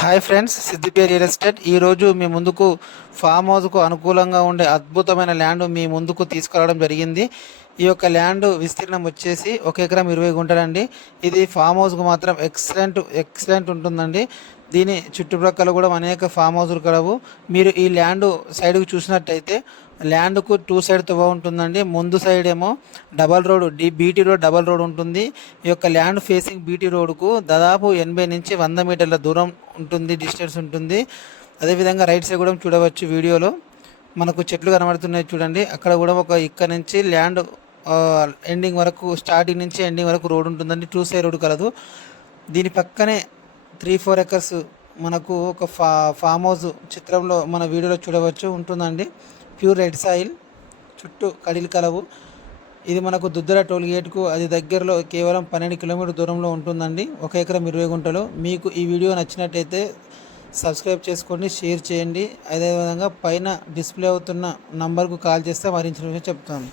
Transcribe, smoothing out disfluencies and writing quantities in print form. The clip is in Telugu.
Hi friends, Siddipet real estate ఈరోజు మీ ముందుకు ఫామ్ హౌస్కు అనుకూలంగా ఉండే అద్భుతమైన ల్యాండ్ మీ ముందుకు తీసుకురావడం జరిగింది. ఈ యొక్క ల్యాండ్ విస్తీర్ణం వచ్చేసి 1 ఎకరం 20 గుంటలండి. ఇది ఫామ్ హౌస్కు మాత్రం ఎక్సలెంట్ ఉంటుందండి. దీని చుట్టుప్రక్కల కూడా అనేక ఫామ్ హౌస్లు కలవు. మీరు ఈ ల్యాండ్ సైడ్కు చూసినట్టయితే ల్యాండ్కు 2 సైడ్ తవ్వ ఉంటుందండి. ముందు సైడ్ ఏమో double road BT road double road ఉంటుంది. ఈ యొక్క ల్యాండ్ ఫేసింగ్ బీటీ రోడ్కు దాదాపు 80 నుంచి 100 మీటర్ల దూరం ఉంటుంది, డిస్టెన్స్ ఉంటుంది. అదేవిధంగా రైట్ సైడ్ కూడా చూడవచ్చు. వీడియోలో మనకు చెట్లు కనబడుతున్నాయి చూడండి. అక్కడ కూడా ఇక్కడ నుంచి ల్యాండ్ ఎండింగ్ వరకు, స్టార్టింగ్ నుంచి ఎండింగ్ వరకు రోడ్ ఉంటుందండి. 2 సైడ్ రోడ్ కలదు. దీని పక్కనే 3-4 ఎకర్స్ మనకు ఒక ఫామ్ హౌస్ చిత్రంలో మన వీడియోలో చూడవచ్చు ఉంటుందండి. ప్యూర్ రెడ్ సాయిల్, చుట్టూ కడిలు కలవు. ఇది మనకు దుద్దర టోల్ గేట్కు అది దగ్గరలో కేవలం 12 కిలోమీటర్ దూరంలో ఉంటుందండి. 1 ఎకరం 20 గుంటలు. మీకు ఈ వీడియో నచ్చినట్టయితే సబ్స్క్రైబ్ చేసుకోండి, షేర్ చేయండి. అదేవిధంగా పైన డిస్ప్లే అవుతున్న నంబర్కు కాల్ చేస్తే మరించిన విషయం చెప్తాను.